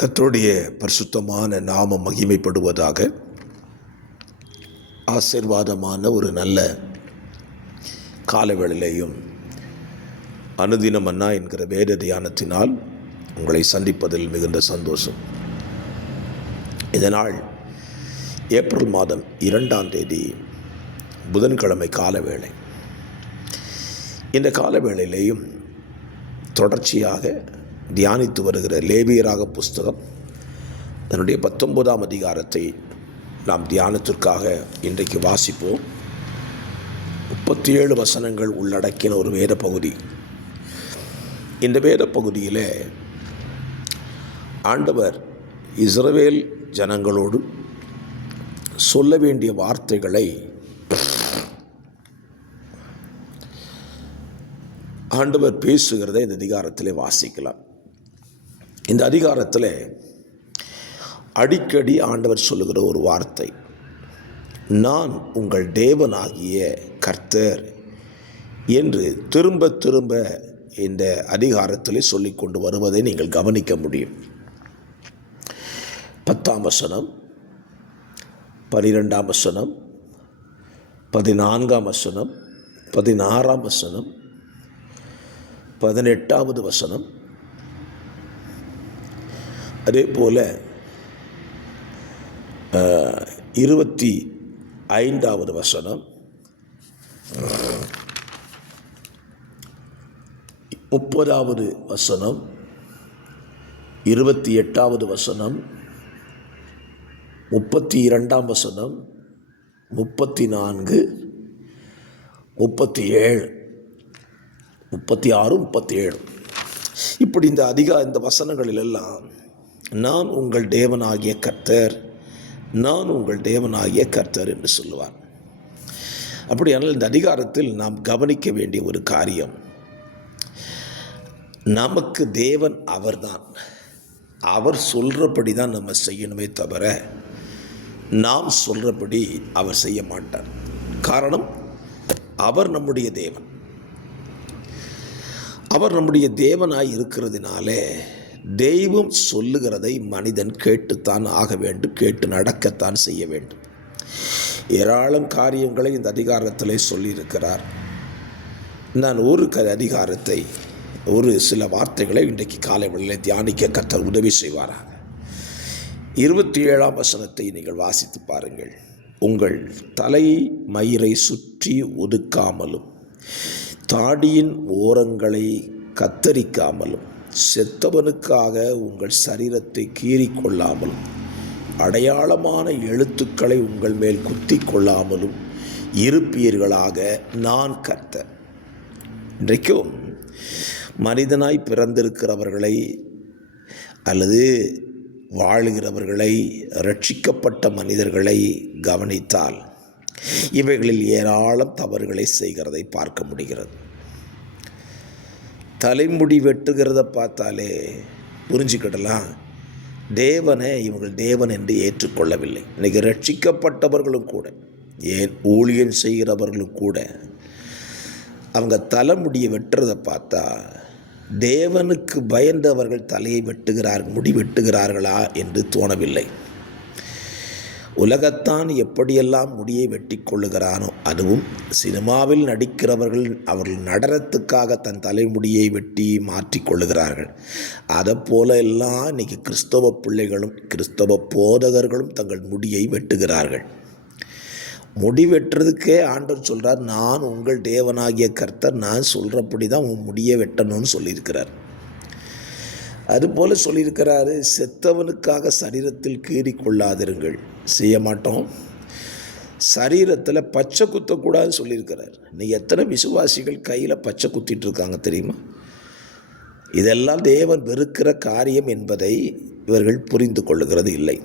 கர்த்தருடைய பரிசுத்தமான நாமம் மகிமைப்படுவதாக. ஆசீர்வாதமான ஒரு நல்ல காலவேளையிலேயும் அனுதினம் மன்னா என்கிற வேத தியானத்தினால் உங்களை சந்திப்பதில் மிகுந்த சந்தோஷம். இதனால் ஏப்ரல் மாதம் 2ஆம் தேதி புதன்கிழமை காலவேளை. இந்த காலவேளையிலேயும் தொடர்ச்சியாக தியானித்து வருகிற லேவியராக புஸ்தகம் தன்னுடைய 19ஆம் அதிகாரத்தை நாம் தியானத்திற்காக இன்றைக்கு வாசிப்போம். 37 வசனங்கள் உள்ளடக்கின ஒரு வேத பகுதி. இந்த வேத பகுதியில் ஆண்டவர் இஸ்ரவேல் ஜனங்களோடு சொல்ல வேண்டிய வார்த்தைகளை ஆண்டவர் பேசுகிறதை இந்த அதிகாரத்திலே வாசிக்கலாம். இந்த அதிகாரத்தில் அடிக்கடி ஆண்டவர் சொல்லுகிற ஒரு வார்த்தை, நான் உங்கள் தேவனாகிய கர்த்தர் என்று திரும்ப திரும்ப இந்த அதிகாரத்தில் சொல்லிக் கொண்டு வருவதை நீங்கள் கவனிக்க முடியும். 10ஆம் வசனம், 12ஆம் வசனம், 14ஆம் வசனம், 16ஆம் வசனம், 18வது வசனம், அதே போல் 25வது வசனம், 30வது வசனம், 28வது வசனம், 32ஆம் வசனம், 34, 37, 36, 37 இப்படி இந்த வசனங்களிலெல்லாம் நான் உங்கள் தேவனாகிய கர்த்தர், நான் உங்கள் தேவனாகிய கர்த்தர் என்று சொல்லுவார். அப்படியானால் இந்த அதிகாரத்தில் நாம் கவனிக்க வேண்டிய ஒரு காரியம், நமக்கு தேவன் அவர்தான். அவர் சொல்கிறபடி தான் நம்ம செய்யணுமே தவிர நாம் சொல்கிறபடி அவர் செய்ய மாட்டார். காரணம், அவர் நம்முடைய தேவன். அவர் நம்முடைய தேவனாய் இருக்கிறதுனாலே தெய்வம் சொல்லுகிறதை மனிதன் கேட்டுத்தான் ஆக வேண்டும், கேட்டு நடக்கத்தான் செய்ய வேண்டும். ஏராளம் காரியங்களை இந்த அதிகாரத்திலே சொல்லியிருக்கிறார். நான் ஒரு அதிகாரத்தை, ஒரு சில வார்த்தைகளை இன்றைக்கு காலை வேளையில் தியானிக்க கர்த்தர் உதவி செய்வாராக. 27ஆம் வசனத்தை நீங்கள் வாசித்து பாருங்கள். உங்கள் தலை மயிரை சுற்றி ஒதுக்காமலும் தாடியின் ஓரங்களை கத்தரிக்காமலும் செத்தவனுக்காக உங்கள் சரீரத்தை கீறிக்கொள்ளாமலும் அடையாளமான எழுத்துக்களை உங்கள் மேல் குத்தி கொள்ளாமலும் இருப்பீர்களாக நான் கர்த்தர். இன்றைக்கும் மனிதனாய் பிறந்திருக்கிறவர்களை அல்லது வாழுகிறவர்களை, ரட்சிக்கப்பட்ட மனிதர்களை கவனித்தால் இவைகளில் ஏராளம் தவறுகளை செய்கிறதை பார்க்க முடிகிறது. தலைமுடி வெட்டுகிறத பார்த்தாலே புரிஞ்சுக்கிடலாம், தேவனை இவங்கள் தேவன் என்று ஏற்றுக்கொள்ளவில்லை. இன்றைக்கி ரட்சிக்கப்பட்டவர்களும் கூட, ஏன் ஊழியம் செய்கிறவர்களும் கூட அவங்க தலைமுடியை வெட்டுறதை பார்த்தா தேவனுக்கு பயந்தவர்கள் தலையை முடி வெட்டுகிறார்களா என்று தோணவில்லை. உலகத்தான் எப்படியெல்லாம் முடியை வெட்டி கொள்ளுகிறானோ, அதுவும் சினிமாவில் நடிக்கிறவர்கள் அவர்கள் நடனத்துக்காக தன் தலைமுடியை வெட்டி மாற்றி கொள்ளுகிறார்கள். அதை போல எல்லாம் இன்றைக்கி கிறிஸ்தவ பிள்ளைகளும் கிறிஸ்தவ போதகர்களும் தங்கள் முடியை வெட்டுகிறார்கள். முடி வெட்டுறதுக்கே ஆண்டவர் சொல்கிறார், நான் உங்கள் தேவனாகிய கர்த்தர், நான் சொல்கிறபடி தான் உன் முடியை வெட்டணும்னு சொல்லியிருக்கிறார். அதுபோல் சொல்லியிருக்கிறாரு, செத்தவனுக்காக சரீரத்தில் கீறி கொள்ளாதிருங்கள், செய்ய மாட்டோம். சரீரத்தில் பச்சை குத்தக்கூடாதுன்னு சொல்லியிருக்கிறார். இன்னைக்கு எத்தனை விசுவாசிகள் கையில் பச்சை குத்திட்டு இருக்காங்க தெரியுமா? இதெல்லாம் தேவன் வெறுக்கிற காரியம் என்பதை இவர்கள் புரிந்து கொள்ளுகிறது இல்லை.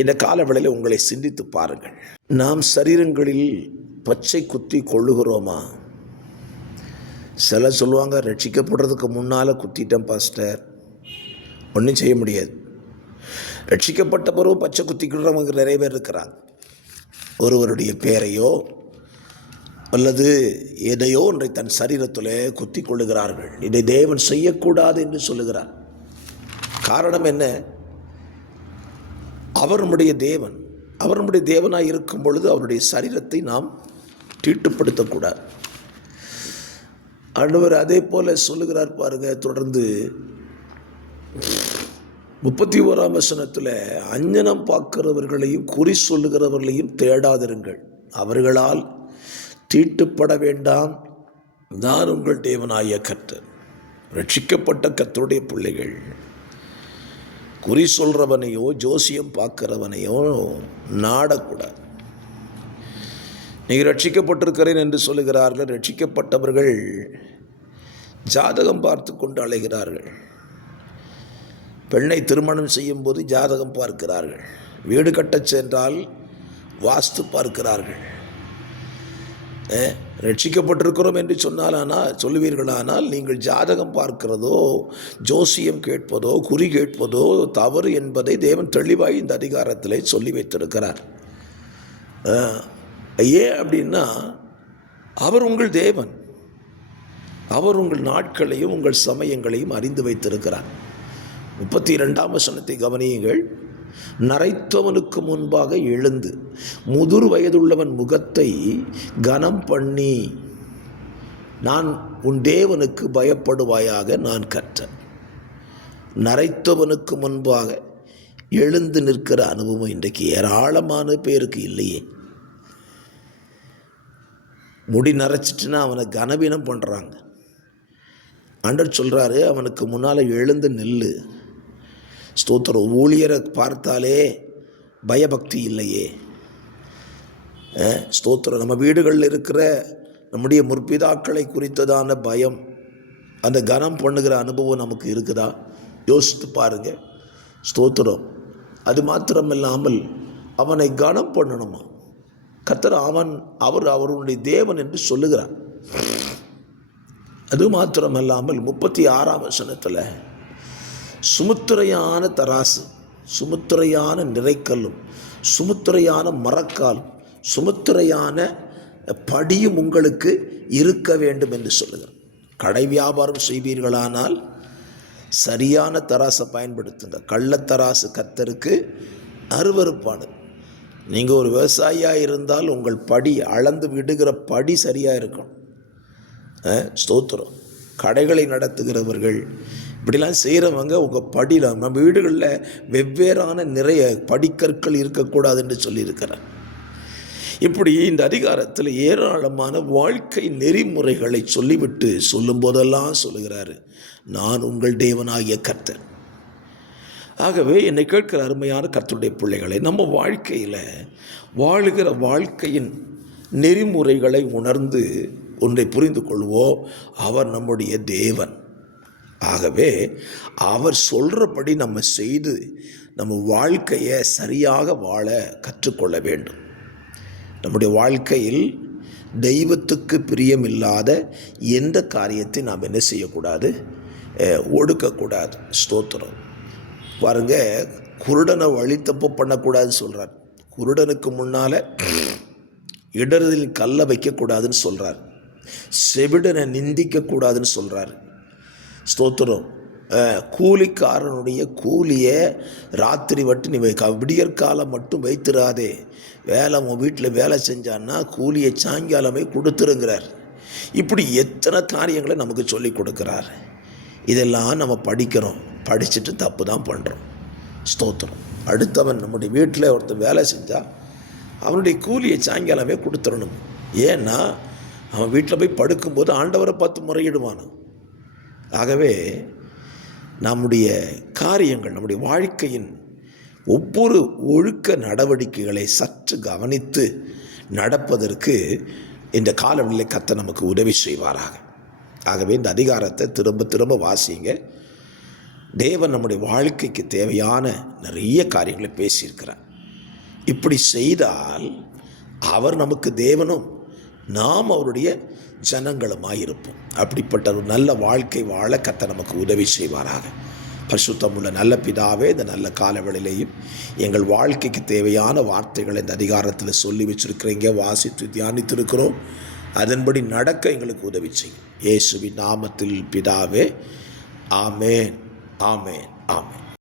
இந்த காலவேளையில் உங்களை சிந்தித்து பாருங்கள். நாம் சரீரங்களில் பச்சை குத்தி கொள்ளுகிறோமா? சில சொல்லுவாங்க, ரட்சிக்கப்படுறதுக்கு முன்னால் குத்திட்டேன் பாஸ்டர், ஒன்றும் செய்ய முடியாது. ரட்சிக்கப்பட்ட பிறகு பச்சை குத்திக்கிறவங்க நிறைய பேர் இருக்கிறாங்க. ஒருவருடைய பேரையோ அல்லது எதையோ ஒன்றை தன் சரீரத்தில் குத்தி கொள்ளுகிறார்கள். இதை தேவன் செய்யக்கூடாது என்று சொல்லுகிறார். காரணம் என்ன? அவர் நம்முடைய தேவன். அவர் நம்முடைய தேவனாக இருக்கும் பொழுது அவருடைய சரீரத்தை நாம் தீட்டுப்படுத்தக்கூடாது. ஆண்டவர் அதே போல சொல்லுகிறார் பாருங்க. தொடர்ந்து 31ஆம் வசனத்தில், அஞ்சனம் பார்க்கிறவர்களையும் குறி சொல்லுகிறவர்களையும் தேடாதிருங்கள், அவர்களால் தீட்டுப்பட வேண்டாம், நான் உங்கள் தேவனாகிய கர்த்தர். ரட்சிக்கப்பட்ட கர்த்தருடைய பிள்ளைகள் குறி சொல்கிறவனையோ ஜோசியம் பார்க்கிறவனையோ நாடக்கூடாது. நீங்கள் ரட்சிக்கப்பட்டிருக்கிறேன் என்று சொல்லுகிறார்கள். ரட்சிக்கப்பட்டவர்கள் ஜாதகம் பார்த்து கொண்டு அலைகிறார்கள். பெண்ணை திருமணம் செய்யும் போது ஜாதகம் பார்க்கிறார்கள். வீடு கட்டச் சென்றால் வாஸ்து பார்க்கிறார்கள். ரட்சிக்கப்பட்டிருக்கிறோம் என்று சொல்லுவீர்களானால் நீங்கள் ஜாதகம் பார்க்கிறதோ ஜோசியம் கேட்பதோ குறி கேட்பதோ தவறு என்பதை தேவன் தெளிவாய் இந்த அதிகாரத்தில் சொல்லி வைத்திருக்கிறார். ஏன் அப்படின்னா, அவர் உங்கள் தேவன். அவர் உங்கள் நாட்களையும் உங்கள் சமயங்களையும் அறிந்து வைத்திருக்கிறார். 32ஆம் வசனத்தை கவனியுங்கள். நரைத்தவனுக்கு முன்பாக எழுந்து முதிர் வயதுள்ளவன் முகத்தை கனம் பண்ணி நான் உன் தேவனுக்கு பயப்படுவாயாக, நான் கர்த்தர். நரைத்தவனுக்கு முன்பாக எழுந்து நிற்கிற அனுபவம் இன்றைக்கு ஏராளமான பேருக்கு இல்லையே. முடி நரைச்சிட்டுன்னா அவனை கனவீனம் பண்ணுறாங்க. ஆண்டவர் சொல்கிறாரு, அவனுக்கு முன்னால் எழுந்து நில்லு. ஸ்தோத்திரம். ஊழியரை பார்த்தாலே பயபக்தி இல்லையே. ஸ்தோத்திரம். நம்ம வீடுகளில் இருக்கிற நம்முடைய முற்பிதாக்களை குறித்ததான பயம், அந்த கனம் பண்ணுகிற அனுபவம் நமக்கு இருக்குதா? யோசித்து பாருங்க. ஸ்தோத்திரம். அது மாத்திரமில்லாமல் அவனை கனம் பண்ணணுமா? கர்த்தர் அவருடைய தேவன் என்று சொல்லுகிறார். அது மாத்திரமல்லாமல் 36ஆம் வசனத்தில் சுமுத்திரையான தராசு, சுமுத்திரையான நிறைக்கல்லும், சுமுத்திரையான மரக்காலும், சுமுத்திரையான படியும் உங்களுக்கு இருக்க வேண்டும் என்று சொல்லுகிறார். கடை வியாபாரம் செய்வீர்களானால் சரியான தராசை பயன்படுத்துங்க. கள்ளத்தராசு கர்த்தருக்கு அருவருப்பானது. நீங்கள் ஒரு விவசாயியாக இருந்தால் உங்கள் படி அளந்து விடுகிற படி சரியாக இருக்கும். ஸ்தோத்திரம். கடைகளை நடத்துகிறவர்கள் இப்படிலாம் செய்கிறவங்க உங்கள் படியில், நம்ம வீடுகளில் வெவ்வேறான நிறைய படிக்கற்கள் இருக்கக்கூடாது என்று சொல்லியிருக்கிறார். இப்படி இந்த அதிகாரத்தில் ஏராளமான வாழ்க்கை நெறிமுறைகளை சொல்லிவிட்டு சொல்லும் போதெல்லாம் சொல்லுகிறாரு, நான் உங்கள் தேவனாகிய கர்த்தர். ஆகவே என்னை கேட்கிற அருமையான கர்த்தருடைய பிள்ளைகளை, நம்ம வாழ்க்கையில் வாழுகிற வாழ்க்கையின் நெறிமுறைகளை உணர்ந்து ஒன்றை புரிந்து கொள்வோம், அவர் நம்முடைய தேவன். ஆகவே அவர் சொல்கிறபடி நம்ம செய்து நம்ம வாழ்க்கையை சரியாக வாழ கற்றுக்கொள்ள வேண்டும். நம்முடைய வாழ்க்கையில் தெய்வத்துக்கு பிரியமில்லாத எந்த காரியத்தை நாம் என்ன செய்யக்கூடாது? ஒடுக்கக்கூடாது. ஸ்தோத்திரம். பாருங்க, குருடனை வழி தப்பு பண்ணக்கூடாதுன்னு சொல்கிறார். குருடனுக்கு முன்னால் இடரில் கல்லை வைக்கக்கூடாதுன்னு சொல்கிறார். செவிடனை நிந்திக்கக்கூடாதுன்னு சொல்கிறார். ஸ்தோத்திரம். கூலிக்காரனுடைய கூலியை ராத்திரி வட்டு நீ விடியற்காலம் மட்டும் வைத்திராதே. உன் வீட்டில் வேலை செஞ்சான்னா கூலியை சாயங்காலமே கொடுத்துருங்கிறார். இப்படி எத்தனை காரியங்களை நமக்கு சொல்லி கொடுக்குறார். இதெல்லாம் நம்ம படிக்கிறோம், படிச்சுட்டு தப்பு தான் பண்ணுறோம். ஸ்தோத்திரம். அடுத்தவன் நம்முடைய வீட்டில் ஒருத்தர் வேலை செஞ்சால் அவனுடைய கூலியை சாயங்காலமே கொடுத்துடணும். ஏன்னா அவன் வீட்டில் போய் படுக்கும்போது ஆண்டவரை பார்த்து முறையிடுவான். ஆகவே நம்முடைய காரியங்கள், நம்முடைய வாழ்க்கையின் ஒவ்வொரு ஒழுக்க நடவடிக்கைகளை சற்று கவனித்து நடப்பதற்கு இந்த காலவெளியில் கர்த்தர் நமக்கு உதவி செய்வாராக. ஆகவே இந்த அதிகாரத்தை திரும்ப திரும்ப வாசிங்க. தேவன் நம்முடைய வாழ்க்கைக்கு தேவையான நிறைய காரியங்களை பேசியிருக்கிறார். இப்படி செய்தால் அவர் நமக்கு தேவனும் நாம் அவருடைய ஜனங்களுமாயிருப்போம். அப்படிப்பட்ட ஒரு நல்ல வாழ்க்கை வாழ கர்த்தர் நமக்கு உதவி செய்வாராக. பரிசுத்தமுள்ள நல்ல பிதாவே, இந்த நல்ல காலவெளியிலேயும் எங்கள் வாழ்க்கைக்கு தேவையான வார்த்தைகளை இந்த அதிகாரத்தில் சொல்லி வச்சிருக்கிறீங்க, வாசித்து தியானித்திருக்கிறோம். அதன்படி நடக்க எங்களுக்கு உதவி செய்யும். இயேசுவின் நாமத்தில் பிதாவே, ஆமேன், ஆமேன், ஆமேன்.